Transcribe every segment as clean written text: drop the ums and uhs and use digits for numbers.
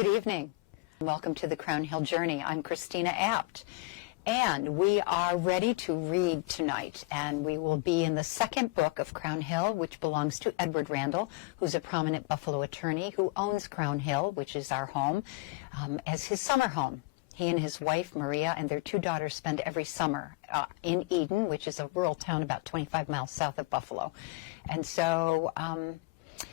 Good evening. Welcome to the Crown Hill Journey. I'm Christina Apt, and we are ready to read tonight, and we will be in the second book of Crown Hill, which belongs to Edward Randall, who's a prominent Buffalo attorney who owns Crown Hill, which is our home, as his summer home. He and his wife, Maria, and their two daughters spend every summer in Eden, which is a rural town about 25 miles south of Buffalo. And so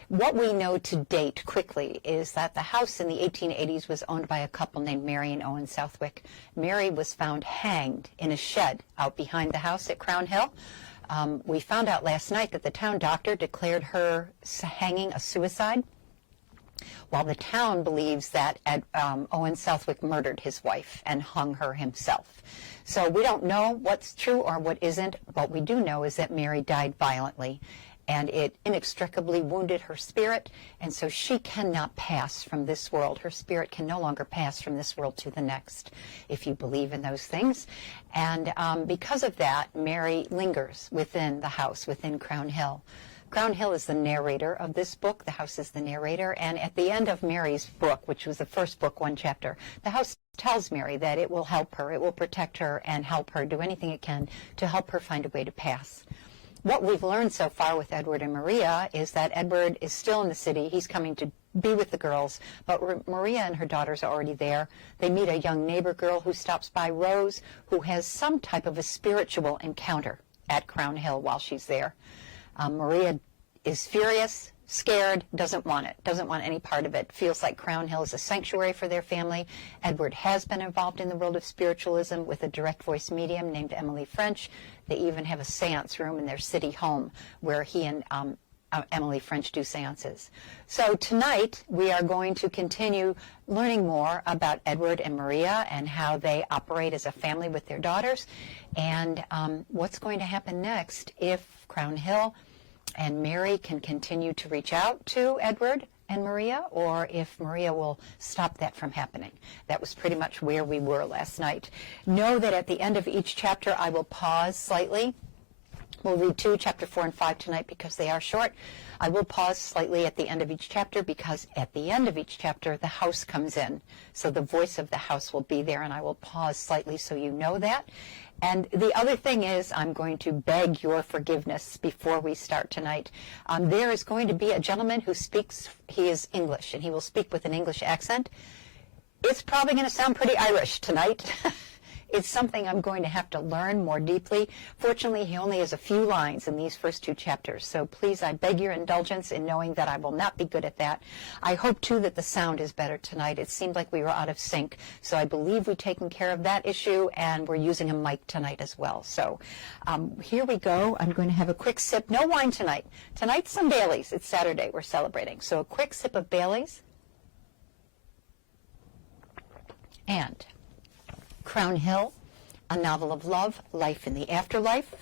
what we know to date quickly is that the house in the 1880s was owned by a couple named Mary and Owen Southwick. Mary was found hanged in a shed out behind the house at Crown Hill. We found out last night that the town doctor declared her hanging a suicide, while the town believes that Owen Southwick murdered his wife and hung her himself. So we don't know what's true or what isn't. What we do know is that Mary died violently, and it inextricably wounded her spirit, and so she cannot pass from this world. Her spirit can no longer pass from this world to the next, if you believe in those things. And because of that, Mary lingers within the house, within Crown Hill. Crown Hill is the narrator of this book. The house is the narrator. And at the end of Mary's book, which was the first book, one chapter, the house tells Mary that it will help her, it will protect her and help her do anything it can to help her find a way to pass. What we've learned so far with Edward and Maria is that Edward is still in the city. He's coming to be with the girls, but Maria and her daughters are already there. They meet a young neighbor girl who stops by, Rose, who has some type of a spiritual encounter at Crown Hill while she's there. Maria is furious, scared, doesn't want any part of it, feels like Crown Hill is a sanctuary for their family. Edward has been involved in the world of spiritualism with a direct voice medium named Emily French. They even have a seance room in their city home where he and Emily French do seances. So tonight we are going to continue learning more about Edward and Maria and how they operate as a family with their daughters, and what's going to happen next if Crown Hill and Mary can continue to reach out to Edward and Maria, or if Maria will stop that from happening. That was pretty much where we were last night. Know that at the end of each chapter I will pause slightly. We'll read chapter 4 and 5 tonight because they are short. I will pause slightly at the end of each chapter because at the end of each chapter the house comes in. So the voice of the house will be there, and I will pause slightly so you know that. And the other thing is, I'm going to beg your forgiveness before we start tonight. There is going to be a gentleman who speaks, he is English, and he will speak with an English accent. It's probably going to sound pretty Irish tonight. It's something I'm going to have to learn more deeply. Fortunately, he only has a few lines in these first 2 chapters, so please, I beg your indulgence in knowing that I will not be good at that. I hope, too, that the sound is better tonight. It seemed like we were out of sync, so I believe we've taken care of that issue, and we're using a mic tonight as well. So here we go. I'm going to have a quick sip. No wine tonight. Tonight's some Baileys. It's Saturday. We're celebrating. So a quick sip of Baileys. And Crown Hill, A Novel of Love, Life in the Afterlife,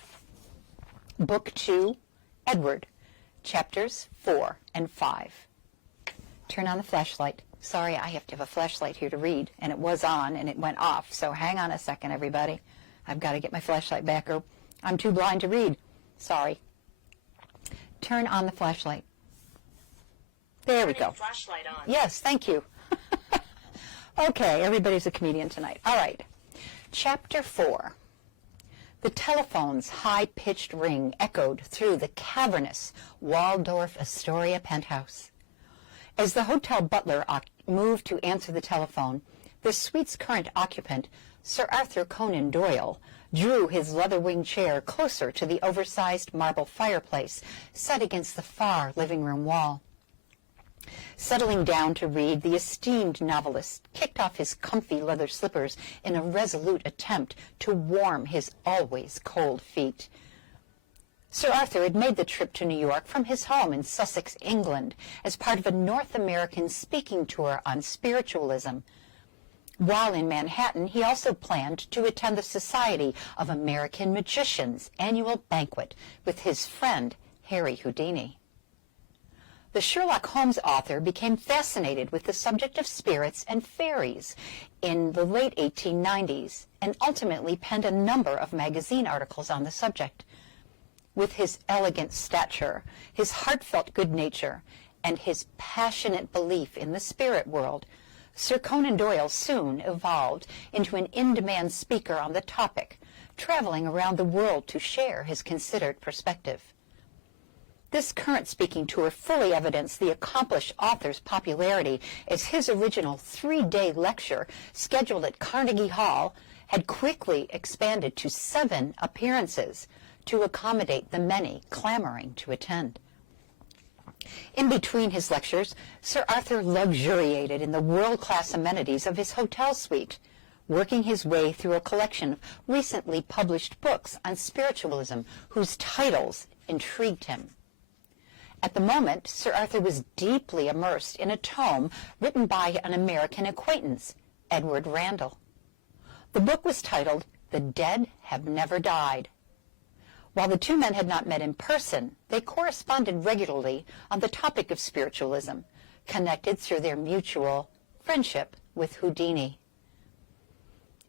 Book 2, Edward, Chapters 4 and 5. Turn on the flashlight. Sorry, I have to have a flashlight here to read, and it was on, and it went off, so hang on a second, everybody. I've got to get my flashlight back, or I'm too blind to read. Sorry. Turn on the flashlight. There we go. Flashlight on. Yes, thank you. Okay, everybody's a comedian tonight. All right. Chapter 4. The telephone's high-pitched ring echoed through the cavernous Waldorf Astoria penthouse. As the hotel butler moved to answer the telephone, the suite's current occupant, Sir Arthur Conan Doyle, drew his leather-winged chair closer to the oversized marble fireplace set against the far living-room wall. Settling down to read, the esteemed novelist kicked off his comfy leather slippers in a resolute attempt to warm his always cold feet. Sir Arthur had made the trip to New York from his home in Sussex, England, as part of a North American speaking tour on spiritualism. While in Manhattan, he also planned to attend the Society of American Magicians annual banquet with his friend, Harry Houdini. The Sherlock Holmes author became fascinated with the subject of spirits and fairies in the late 1890s and ultimately penned a number of magazine articles on the subject. With his elegant stature, his heartfelt good nature, and his passionate belief in the spirit world, Sir Conan Doyle soon evolved into an in-demand speaker on the topic, traveling around the world to share his considered perspective. This current speaking tour fully evidenced the accomplished author's popularity, as his original 3-day lecture, scheduled at Carnegie Hall, had quickly expanded to 7 appearances to accommodate the many clamoring to attend. In between his lectures, Sir Arthur luxuriated in the world-class amenities of his hotel suite, working his way through a collection of recently published books on spiritualism whose titles intrigued him. At the moment, Sir Arthur was deeply immersed in a tome written by an American acquaintance, Edward Randall. The book was titled The Dead Have Never Died. While the two men had not met in person, they corresponded regularly on the topic of spiritualism, connected through their mutual friendship with Houdini.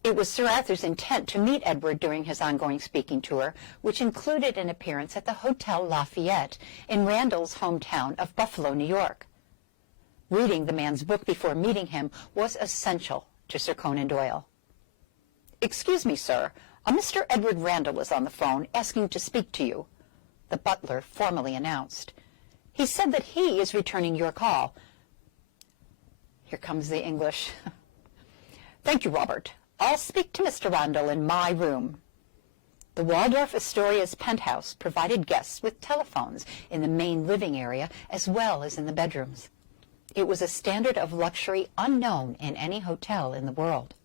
It was Sir Arthur's intent to meet Edward during his ongoing speaking tour, which included an appearance at the Hotel Lafayette in Randall's hometown of Buffalo, New York. Reading the man's book before meeting him was essential to Sir Conan Doyle. "Excuse me, sir. A Mr. Edward Randall is on the phone asking to speak to you," the butler formally announced. "He said that he is returning your call." Here comes the English. "Thank you, Robert. I'll speak to Mr. Randall in my room." The Waldorf Astoria's penthouse provided guests with telephones in the main living area as well as in the bedrooms. It was a standard of luxury unknown in any hotel in the world.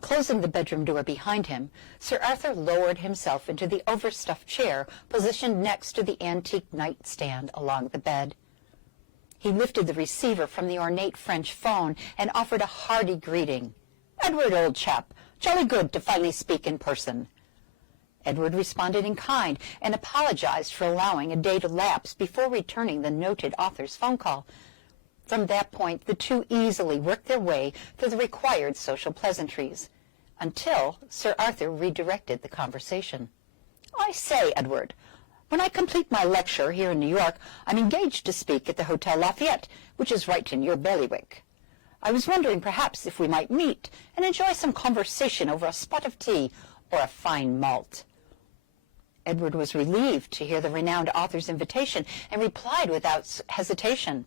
Closing the bedroom door behind him, Sir Arthur lowered himself into the overstuffed chair positioned next to the antique nightstand along the bed. He lifted the receiver from the ornate French phone and offered a hearty greeting. "Edward, old chap, jolly good to finally speak in person." Edward responded in kind and apologized for allowing a day to lapse before returning the noted author's phone call. From that point, the two easily worked their way through the required social pleasantries, until Sir Arthur redirected the conversation. "I say, Edward, when I complete my lecture here in New York, I'm engaged to speak at the Hotel Lafayette, which is right in your bailiwick. I was wondering perhaps if we might meet and enjoy some conversation over a spot of tea or a fine malt." Edward was relieved to hear the renowned author's invitation and replied without hesitation.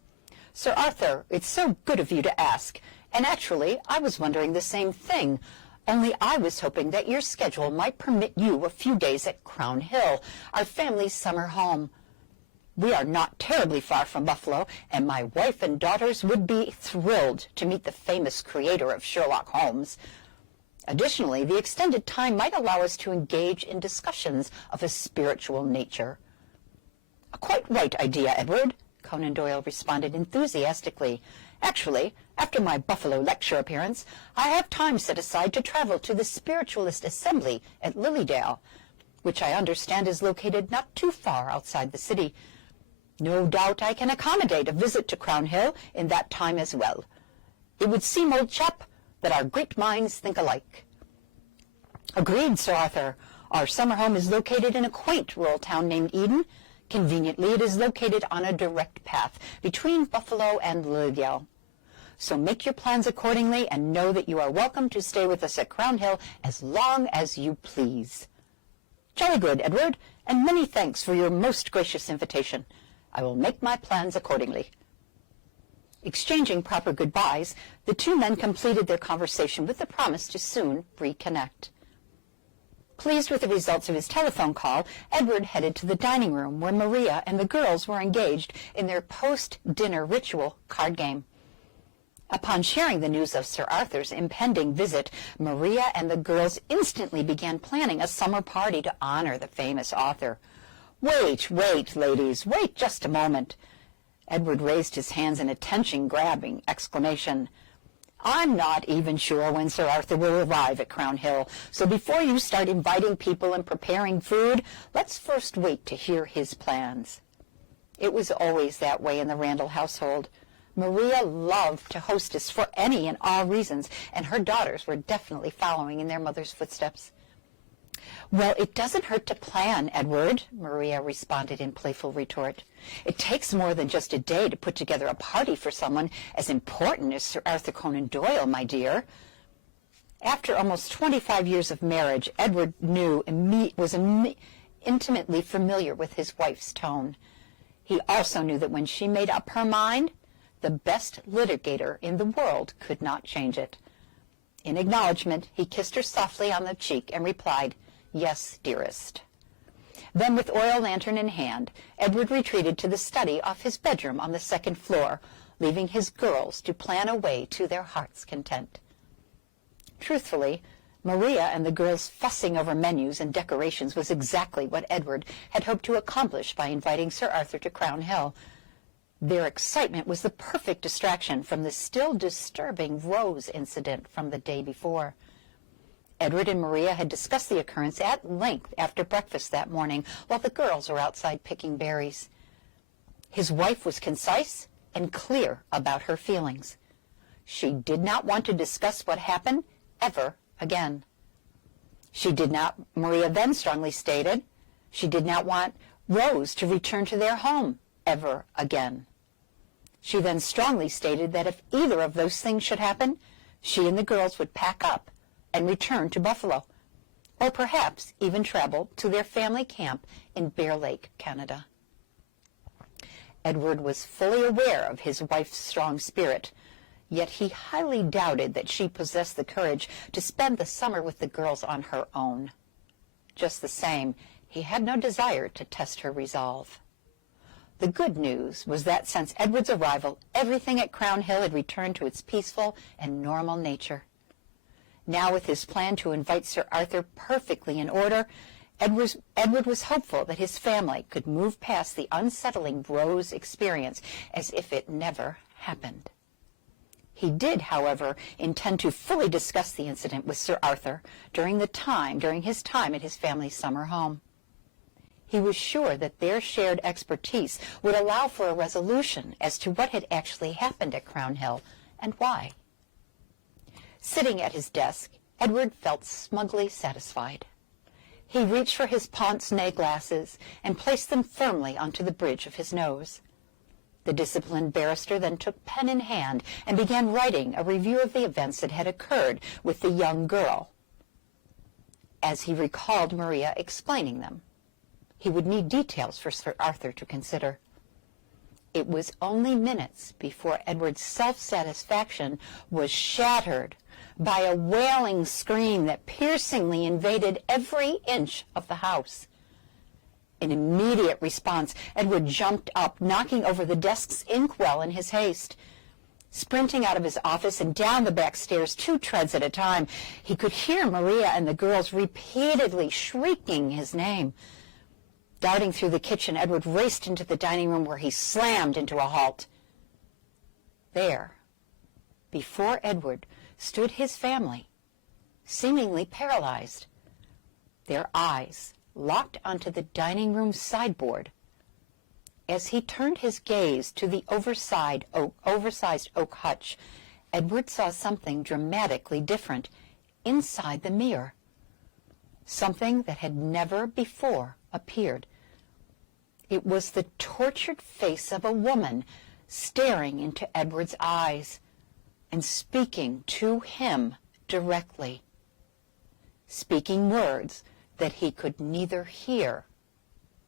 "Sir Arthur, it's so good of you to ask, and actually I was wondering the same thing, only I was hoping that your schedule might permit you a few days at Crown Hill, our family's summer home. We are not terribly far from Buffalo, and my wife and daughters would be thrilled to meet the famous creator of Sherlock Holmes. Additionally, the extended time might allow us to engage in discussions of a spiritual nature." "A quite right idea, Edward," Conan Doyle responded enthusiastically. "Actually, after my Buffalo lecture appearance, I have time set aside to travel to the Spiritualist Assembly at Lilydale, which I understand is located not too far outside the city. No doubt I can accommodate a visit to Crown Hill in that time as well. It would seem, old chap, that our great minds think alike." "Agreed, Sir Arthur. Our summer home is located in a quaint rural town named Eden. Conveniently, it is located on a direct path between Buffalo and Lilydale. So make your plans accordingly and know that you are welcome to stay with us at Crown Hill as long as you please." "Jolly good, Edward, and many thanks for your most gracious invitation. I will make my plans accordingly." Exchanging proper goodbyes, the two men completed their conversation with the promise to soon reconnect. Pleased with the results of his telephone call, Edward headed to the dining room where Maria and the girls were engaged in their post-dinner ritual card game. Upon sharing the news of Sir Arthur's impending visit, Maria and the girls instantly began planning a summer party to honor the famous author. Wait, ladies, wait just a moment." Edward raised his hands in a tension-grabbing exclamation. "I'm not even sure when Sir Arthur will arrive at Crown Hill, so before you start inviting people and preparing food, let's first wait to hear his plans." It was always that way in the Randall household. Maria loved to hostess for any and all reasons, and her daughters were definitely following in their mother's footsteps. "Well, it doesn't hurt to plan, Edward," Maria responded in playful retort. "It takes more than just a day to put together a party for someone as important as Sir Arthur Conan Doyle, my dear." After almost 25 years of marriage, Edward was intimately familiar with his wife's tone. He also knew that when she made up her mind, the best litigator in the world could not change it. In acknowledgment, he kissed her softly on the cheek and replied, "Yes, dearest." Then, with oil lantern in hand, Edward retreated to the study off his bedroom on the second floor, leaving his girls to plan a way to their heart's content. Truthfully, Maria and the girls fussing over menus and decorations was exactly what Edward had hoped to accomplish by inviting Sir Arthur to Crown Hill. Their excitement was the perfect distraction from the still disturbing Rose incident from the day before. Edward and Maria had discussed the occurrence at length after breakfast that morning while the girls were outside picking berries. His wife was concise and clear about her feelings. She did not want to discuss what happened ever again. Maria then strongly stated, she did not want Rose to return to their home ever again. She then strongly stated that if either of those things should happen, she and the girls would pack up and return to Buffalo, or perhaps even travel to their family camp in Bear Lake, Canada. Edward was fully aware of his wife's strong spirit, yet he highly doubted that she possessed the courage to spend the summer with the girls on her own. Just the same, he had no desire to test her resolve. The good news was that since Edward's arrival, everything at Crown Hill had returned to its peaceful and normal nature. Now, with his plan to invite Sir Arthur perfectly in order, Edward was hopeful that his family could move past the unsettling Rose experience as if it never happened. He did, however, intend to fully discuss the incident with Sir Arthur during his time at his family's summer home. He was sure that their shared expertise would allow for a resolution as to what had actually happened at Crown Hill and why. Sitting at his desk, Edward felt smugly satisfied. He reached for his pince-nez glasses and placed them firmly onto the bridge of his nose. The disciplined barrister then took pen in hand and began writing a review of the events that had occurred with the young girl, as he recalled Maria explaining them. He would need details for Sir Arthur to consider. It was only minutes before Edward's self-satisfaction was shattered by a wailing scream that piercingly invaded every inch of the house. In immediate response, Edward jumped up, knocking over the desk's inkwell in his haste. Sprinting out of his office and down the back stairs 2 treads at a time, he could hear Maria and the girls repeatedly shrieking his name. Darting through the kitchen, Edward raced into the dining room where he slammed into a halt. There, before Edward, stood his family, seemingly paralyzed, their eyes locked onto the dining room sideboard. As he turned his gaze to the oversized oak hutch, Edward saw something dramatically different inside the mirror, something that had never before appeared. It was the tortured face of a woman staring into Edward's eyes and speaking to him directly, speaking words that he could neither hear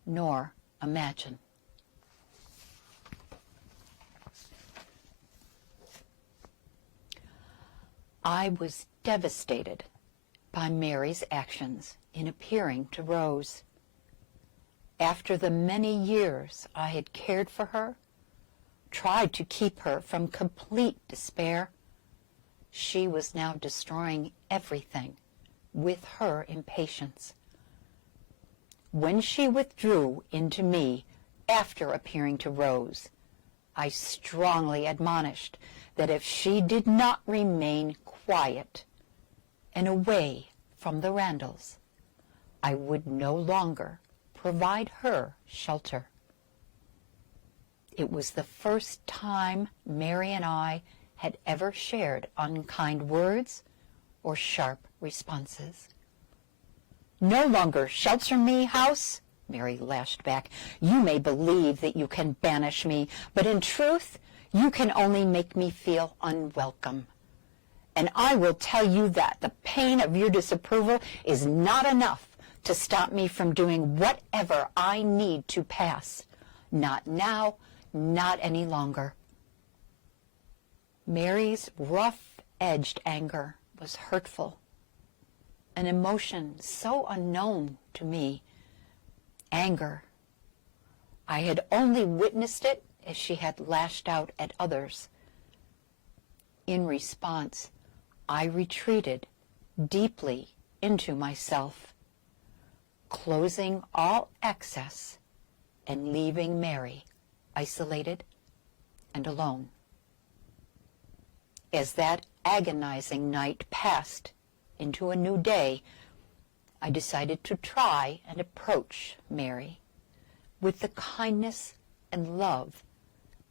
nor imagine. I was devastated by Mary's actions in appearing to Rose. After the many years I had cared for her, tried to keep her from complete despair, she was now destroying everything with her impatience. When she withdrew into me after appearing to Rose, I strongly admonished that if she did not remain quiet and away from the Randalls, I would no longer provide her shelter. It was the first time Mary and I had ever shared unkind words or sharp responses. no longer shelter me, house? Mary lashed back. You may believe that you can banish me, but in truth, you can only make me feel unwelcome. And I will tell you that the pain of your disapproval is not enough to stop me from doing whatever I need to pass. Not now, not any longer. Mary's rough-edged anger was hurtful, an emotion so unknown to me. Anger. I had only witnessed it as she had lashed out at others. In response, I retreated deeply into myself, closing all access and leaving Mary isolated and alone. As that agonizing night passed into a new day, I decided to try and approach Mary with the kindness and love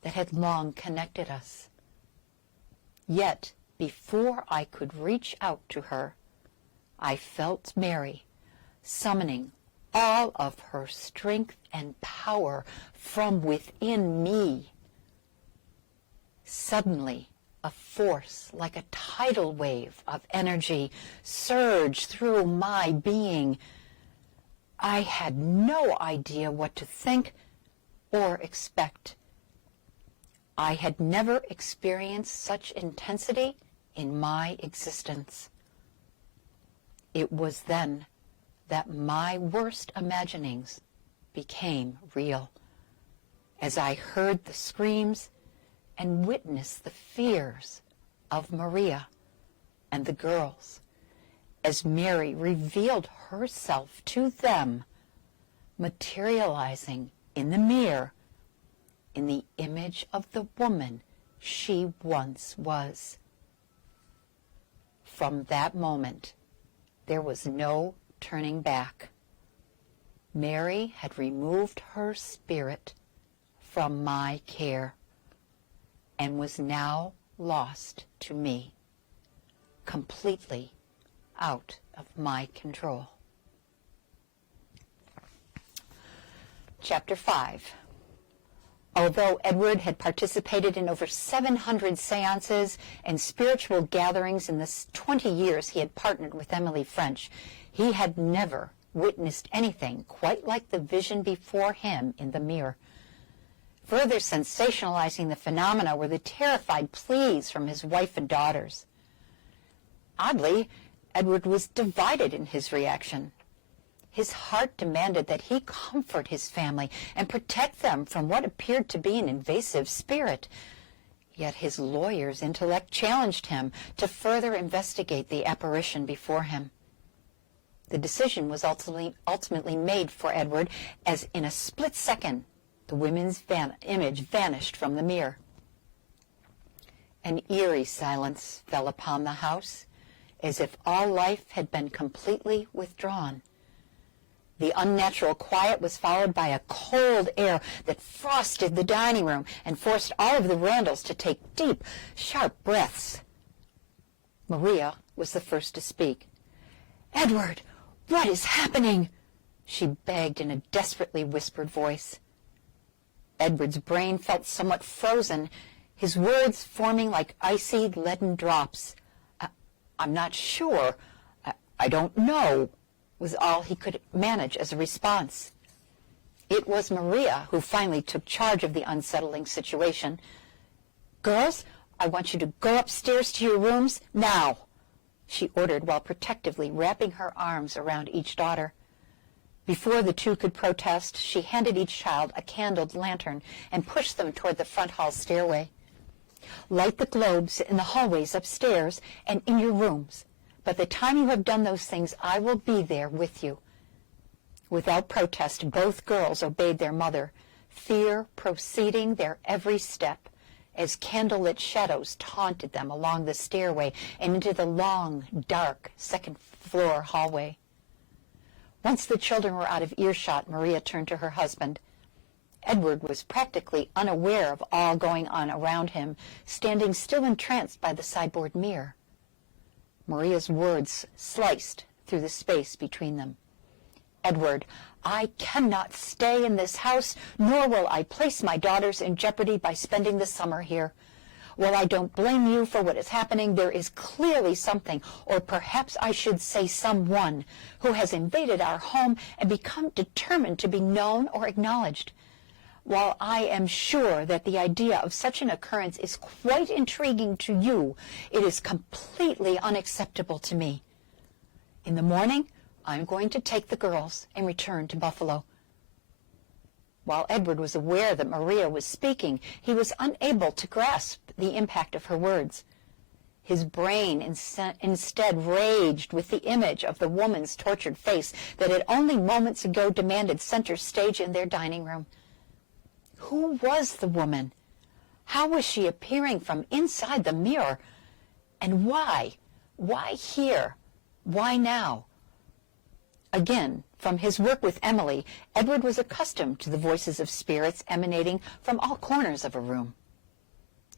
that had long connected us. Yet, before I could reach out to her, I felt Mary summoning all of her strength and power from within me. Suddenly, a force like a tidal wave of energy surged through my being. I had no idea what to think or expect. I had never experienced such intensity in my existence. It was then that my worst imaginings became real, as I heard the screams and witnessed the fears of Maria and the girls, as Mary revealed herself to them, materializing in the mirror in the image of the woman she once was. From that moment, there was no turning back. Mary had removed her spirit from my care and was now lost to me, completely out of my control. Chapter 5. Although Edward had participated in over 700 seances and spiritual gatherings in the 20 years he had partnered with Emily French, he had never witnessed anything quite like the vision before him in the mirror. Further sensationalizing the phenomena were the terrified pleas from his wife and daughters. Oddly, Edward was divided in his reaction. His heart demanded that he comfort his family and protect them from what appeared to be an invasive spirit. Yet his lawyer's intellect challenged him to further investigate the apparition before him. The decision was ultimately made for Edward, as in a split second, the woman's image vanished from the mirror. An eerie silence fell upon the house, as if all life had been completely withdrawn. The unnatural quiet was followed by a cold air that frosted the dining room and forced all of the Randalls to take deep, sharp breaths. Maria was the first to speak. "Edward, what is happening?" she begged in a desperately whispered voice. Edward's brain felt somewhat frozen, his words forming like icy, leaden drops. "I'm not sure. I don't know," was all he could manage as a response. It was Maria who finally took charge of the unsettling situation. "Girls, I want you to go upstairs to your rooms now," she ordered while protectively wrapping her arms around each daughter. Before the two could protest, she handed each child a candled lantern and pushed them toward the front hall stairway. "Light the globes in the hallways upstairs and in your rooms. By the time you have done those things, I will be there with you." Without protest, both girls obeyed their mother, fear proceeding their every step as candlelit shadows taunted them along the stairway and into the long, dark second-floor hallway. Once the children were out of earshot, Maria turned to her husband. Edward was practically unaware of all going on around him, standing still entranced by the sideboard mirror. Maria's words sliced through the space between them. Edward, I cannot stay in this house, nor will I place my daughters in jeopardy by spending the summer here. While I don't blame you for what is happening, there is clearly something, or perhaps I should say someone, who has invaded our home and become determined to be known or acknowledged. While I am sure that the idea of such an occurrence is quite intriguing to you, it is completely unacceptable to me. In the morning, I'm going to take the girls and return to Buffalo. While Edward was aware that Maria was speaking, he was unable to grasp the impact of her words. His brain instead raged with the image of the woman's tortured face that had only moments ago demanded center stage in their dining room. Who was the woman? How was she appearing from inside the mirror? And why? Why here? Why now? Again, from his work with Emily, Edward was accustomed to the voices of spirits emanating from all corners of a room.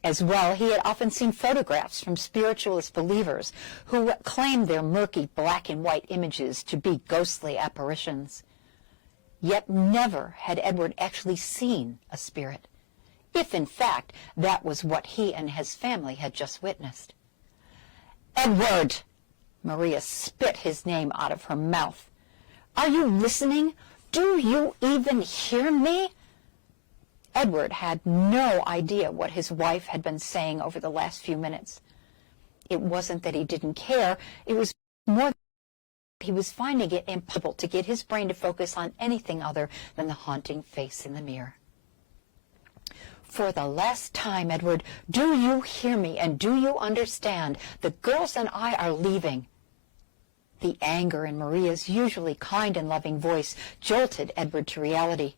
As well, he had often seen photographs from spiritualist believers who claimed their murky black and white images to be ghostly apparitions. Yet never had Edward actually seen a spirit, if in fact that was what he and his family had just witnessed. Edward! Maria spit his name out of her mouth. Are you listening? Do you even hear me? Edward had no idea what his wife had been saying over the last few minutes. It wasn't that he didn't care. It was more that he was finding it impossible to get his brain to focus on anything other than the haunting face in the mirror. For the last time, Edward, do you hear me and do you understand? The girls and I are leaving. The anger in Maria's usually kind and loving voice jolted Edward to reality.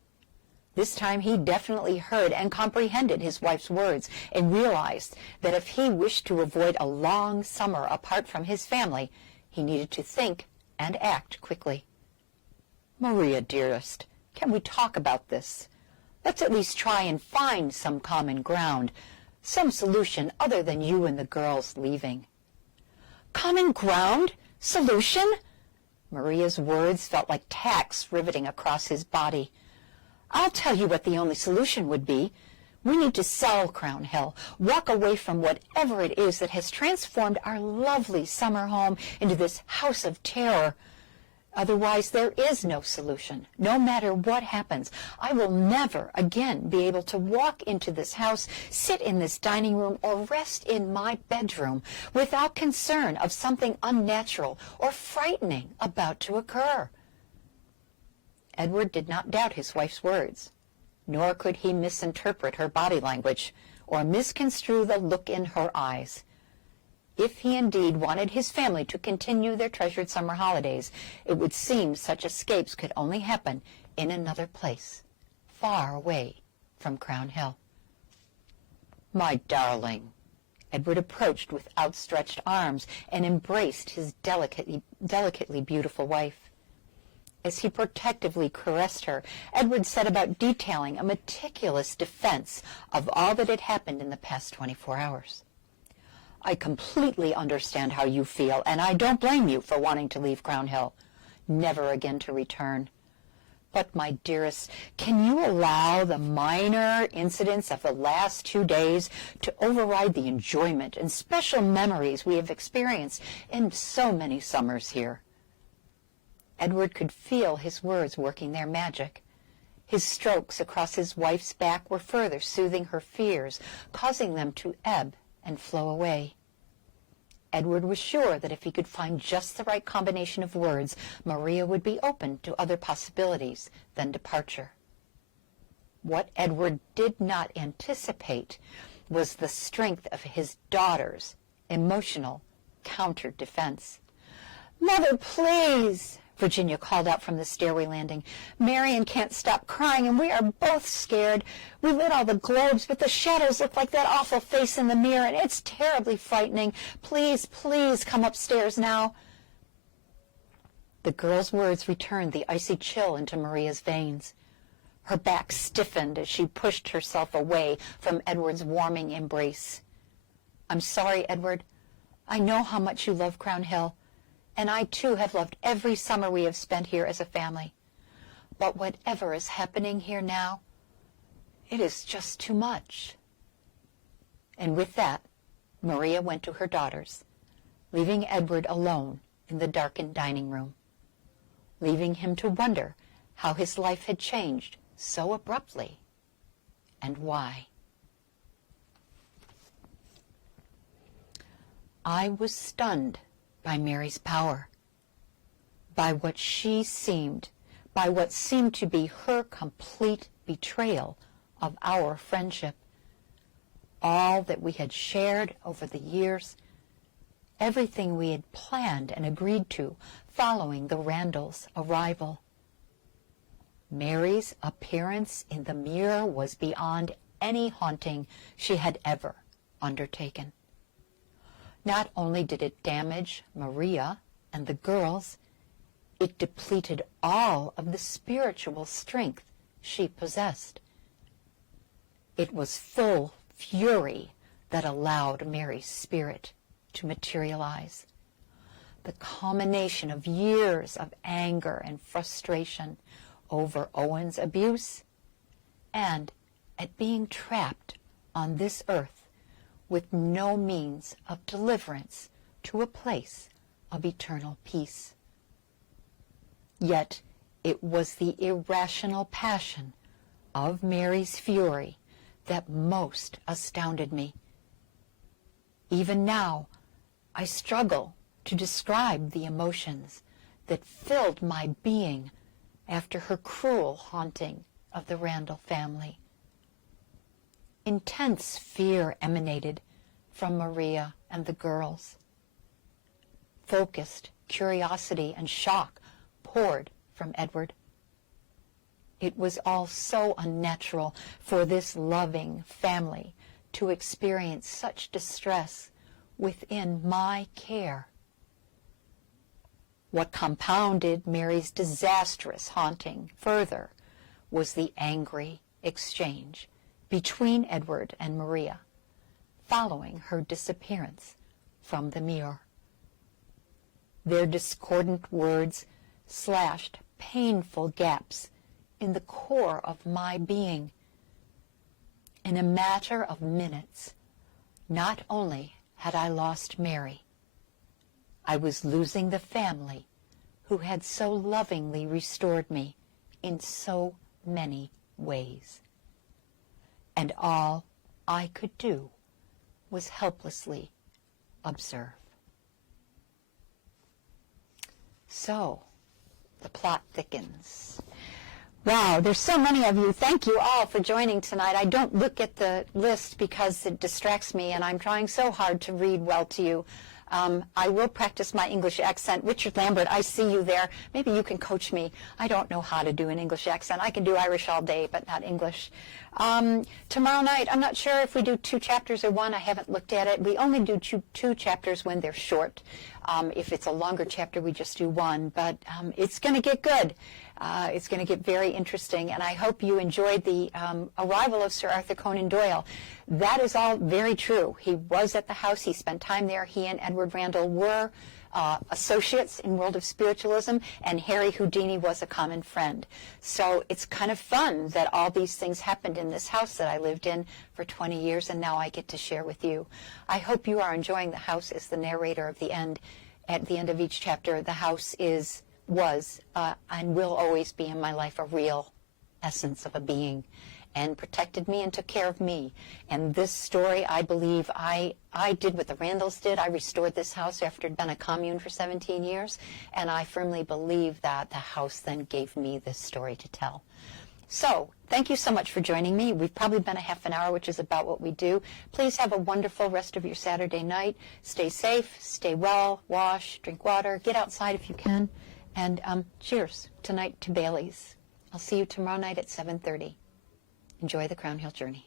This time he definitely heard and comprehended his wife's words and realized that if he wished to avoid a long summer apart from his family, he needed to think and act quickly. Maria, dearest, can we talk about this? Let's at least try and find some common ground, some solution other than you and the girls leaving. Common ground? Solution? Maria's words felt like tacks riveting across his body. I'll tell you what the only solution would be. We need to sell Crown Hill, walk away from whatever it is that has transformed our lovely summer home into this house of terror. Otherwise, there is no solution. No matter what happens, I will never again be able to walk into this house, sit in this dining room, or rest in my bedroom without concern of something unnatural or frightening about to occur. Edward did not doubt his wife's words, nor could he misinterpret her body language or misconstrue the look in her eyes. If he indeed wanted his family to continue their treasured summer holidays, it would seem such escapes could only happen in another place, far away from Crown Hill. My darling, Edward approached with outstretched arms and embraced his delicately beautiful wife. As he protectively caressed her, Edward set about detailing a meticulous defense of all that had happened in the past 24 hours. I completely understand how you feel, and I don't blame you for wanting to leave Crown Hill, never again to return. But, my dearest, can you allow the minor incidents of the last 2 days to override the enjoyment and special memories we have experienced in so many summers here? Edward could feel his words working their magic. His strokes across his wife's back were further soothing her fears, causing them to ebb and flow away. Edward was sure that if he could find just the right combination of words, Maria would be open to other possibilities than departure. What Edward did not anticipate was the strength of his daughter's emotional counter-defense. Mother, please! Virginia called out from the stairway landing. Marion can't stop crying, and we are both scared. We lit all the globes, but the shadows look like that awful face in the mirror, and it's terribly frightening. Please, please come upstairs now. The girl's words returned the icy chill into Maria's veins. Her back stiffened as she pushed herself away from Edward's warming embrace. I'm sorry, Edward. I know how much you love Crown Hill. And I, too, have loved every summer we have spent here as a family. But whatever is happening here now, it is just too much. And with that, Maria went to her daughters, leaving Edward alone in the darkened dining room, leaving him to wonder how his life had changed so abruptly and why. I was stunned by Mary's power, by what seemed to be her complete betrayal of our friendship. All that we had shared over the years, everything we had planned and agreed to following the Randalls' arrival. Mary's appearance in the mirror was beyond any haunting she had ever undertaken. Not only did it damage Maria and the girls, it depleted all of the spiritual strength she possessed. It was full fury that allowed Mary's spirit to materialize. The culmination of years of anger and frustration over Owen's abuse and at being trapped on this earth with no means of deliverance to a place of eternal peace. Yet it was the irrational passion of Mary's fury that most astounded me. Even now, I struggle to describe the emotions that filled my being after her cruel haunting of the Randall family. Intense fear emanated from Maria and the girls. Focused curiosity and shock poured from Edward. It was all so unnatural for this loving family to experience such distress within my care. What compounded Mary's disastrous haunting further was the angry exchange between Edward and Maria following her disappearance from the mirror. Their discordant words slashed painful gaps in the core of my being. In a matter of minutes, not only had I lost Mary, I was losing the family who had so lovingly restored me in so many ways. And all I could do was helplessly observe. So, the plot thickens. Wow, there's so many of you. Thank you all for joining tonight. I don't look at the list because it distracts me, and I'm trying so hard to read well to you. I will practice my English accent. Richard Lambert, I see you there. Maybe you can coach me. I don't know how to do an English accent. I can do Irish all day, but not English. Tomorrow night, I'm not sure if we do 2 chapters or 1. I haven't looked at it. We only do two chapters when they're short. If it's a longer chapter, we just do 1. But it's going to get good. It's going to get very interesting, and I hope you enjoyed the arrival of Sir Arthur Conan Doyle. That is all very true. He was at the house. He spent time there. He and Edward Randall were associates in World of Spiritualism, and Harry Houdini was a common friend. So it's kind of fun that all these things happened in this house that I lived in for 20 years, and now I get to share with you. I hope you are enjoying the house as the narrator of the end. At the end of each chapter, the house was and will always be in my life a real essence of a being, and protected me and took care of me. And this story, I believe, I did what the Randalls did. I restored this house after it had been a commune for 17 years, and I firmly believe that the house then gave me this story to tell. So, thank you so much for joining me. We've probably been a half an hour, which is about what we do. Please have a wonderful rest of your Saturday night. Stay safe, stay well, wash, drink water, get outside if you can. And cheers tonight to Bailey's. I'll see you tomorrow night at 7:30. Enjoy the Crown Hill Journey.